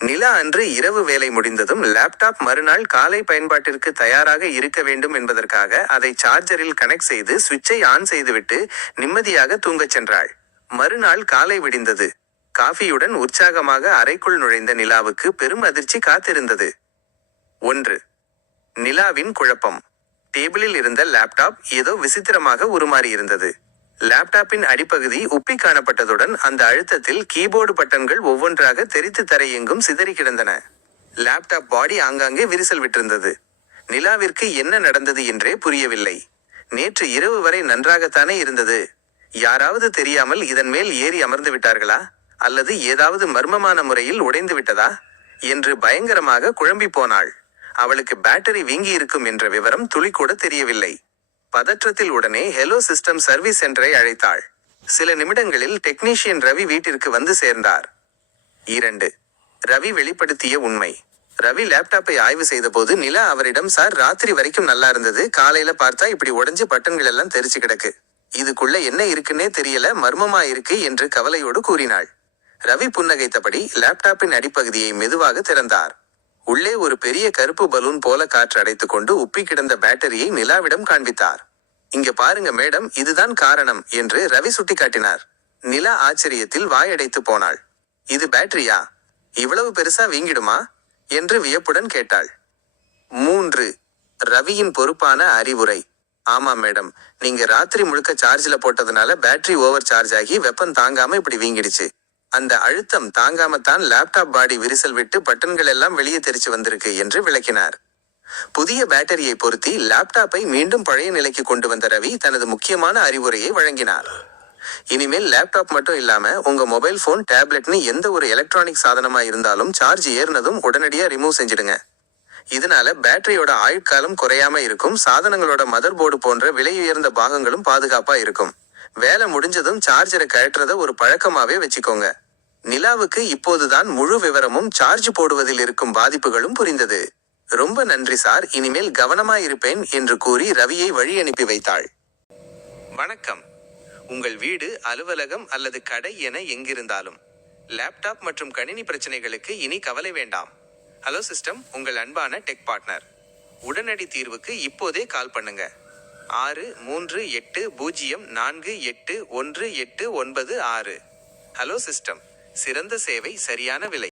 நிலா அன்று இரவு வேலை முடிந்ததும் லேப்டாப் மறுநாள் காலை பயன்பாட்டிற்கு தயாராக இருக்க வேண்டும் என்பதற்காக அதை சார்ஜரில் கனெக்ட் செய்து சுவிட்சை ஆன் செய்துவிட்டு நிம்மதியாக தூங்கச் சென்றாள். மறுநாள் காலை விடிந்தது. காஃபியுடன் உற்சாகமாக அறைக்குள் நுழைந்த நிலாவுக்கு பெரும் அதிர்ச்சி காத்திருந்தது. 1. நிலாவின் குழப்பம். டேபிளில் இருந்த லேப்டாப் ஏதோ விசித்திரமாக உருமாறியிருந்தது. லேப்டாப்பின் அடிப்பகுதி உப்பி காணப்பட்டதுடன் அந்த அழுத்தத்தில் கீபோர்டு பட்டன்கள் ஒவ்வொன்றாக தெரித்து தரையெங்கும் சிதறி கிடந்தன. லேப்டாப் பாடி ஆங்காங்கே விரிசல் விட்டிருந்தது. நிலாவிற்கு என்ன நடந்தது என்றே புரியவில்லை. நேற்று இரவு வரை நன்றாகத்தானே இருந்தது. யாராவது தெரியாமல் இதன் மேல் ஏறி அமர்ந்து விட்டார்களா, அல்லது ஏதாவது மர்மமான முறையில் உடைந்து விட்டதா என்று பயங்கரமாக குழம்பி போனாள். அவளுக்கு பேட்டரி வீங்கி இருக்கும் என்ற விவரம் துளிக்கூட தெரியவில்லை. பதற்றத்தில் உடனே ஹெலோ சிஸ்டம் சர்வீஸ் சென்டரை அழைத்தாள். சில நிமிடங்களில் டெக்னீஷியன் ரவி வீட்டிற்கு வந்து சேர்ந்தார். 2. ரவி வெளிப்படுத்திய உண்மை. ரவி லேப்டாப்பை ஆய்வு செய்தபோது நிலா அவரிடம், சார், ராத்திரி வரைக்கும் நல்லா இருந்தது, காலையில பார்த்தா இப்படி உடைஞ்சு பட்டன்கள் எல்லாம் தெரிச்சு கிடக்கு, இதுக்குள்ள என்ன இருக்குன்னே தெரியல, மர்மமா இருக்கு என்று கவலையோடு கூறினாள். ரவி புன்னகைத்தபடி லேப்டாப்பின் அடிப்பகுதியை மெதுவாக திறந்தார். உள்ளே ஒரு பெரிய கருப்பு பலூன் போல காற்று அடைத்துக் கொண்டு உப்பி கிடந்த பேட்டரியை நிலாவிடம் காண்பித்தார். இங்க பாருங்க மேடம், இதுதான் காரணம் என்று ரவி சுட்டிக்காட்டினார். நிலா ஆச்சரியத்தில் வாயடைத்து போனாள். இது பேட்டரியா? இவ்வளவு பெருசா வீங்கிடுமா என்று வியப்புடன் கேட்டாள். 3. ரவியின் பொறுப்பான அறிவுரை. ஆமா மேடம், நீங்க ராத்திரி முழுக்க சார்ஜ்ல போட்டதுனால பேட்டரி ஓவர் சார்ஜ் ஆகி வெப்பம் தாங்காம இப்படி வீங்கிடுச்சு. அந்த அழுத்தம் தாங்காமத்தான் லேப்டாப் பாடி விரிசல் விட்டு பட்டன்கள் எல்லாம் வெளியே தெரிச்சு வந்திருக்கு என்று விளக்கினார். புதிய பேட்டரியை பொருத்தி லேப்டாப்பை மீண்டும் பழைய நிலைக்கு கொண்டு வந்த ரவி தனது முக்கியமான அறிவுரையை வழங்கினார். இனிமேல் லேப்டாப் மட்டும் இல்லாம உங்க மொபைல் போன், டேப்லெட்னு எந்த ஒரு எலக்ட்ரானிக் சாதனமா இருந்தாலும் சார்ஜ் ஏறினதும் உடனடியா ரிமூவ் செஞ்சிடுங்க. இதனால பேட்டரியோட ஆயுட்காலம் குறையாம இருக்கும். சாதனங்களோட மதர் போர்டு போன்ற விலை உயர்ந்த பாகங்களும் பாதுகாப்பா இருக்கும். வேலை முடிஞ்சதும் சார்ஜரை கழற்றத ஒரு பழக்கமாவே வச்சுக்கோங்க. நிலாவுக்கு இப்போதுதான் முழு விவரமும் சார்ஜ் போடுவதில் இருக்கும் பாதிப்புகளும் புரிந்தது. ரொம்ப நன்றி சார், இனிமேல் கவனமாயிருப்பேன் என்று கூறி ரவியை வழி அனுப்பி வைத்தாள். வணக்கம். உங்கள் வீடு, அலுவலகம் அல்லது கடை என எங்கிருந்தாலும் லேப்டாப் மற்றும் கணினி பிரச்சனைகளுக்கு இனி கவலை வேண்டாம். ஹலோ சிஸ்டம், உங்கள் அன்பான டெக் பார்ட்னர். உடனடி தீர்வுக்கு இப்போதே கால் பண்ணுங்க. 638048186. ஹலோ சிஸ்டம், சிறந்த சேவை, சரியான விலை.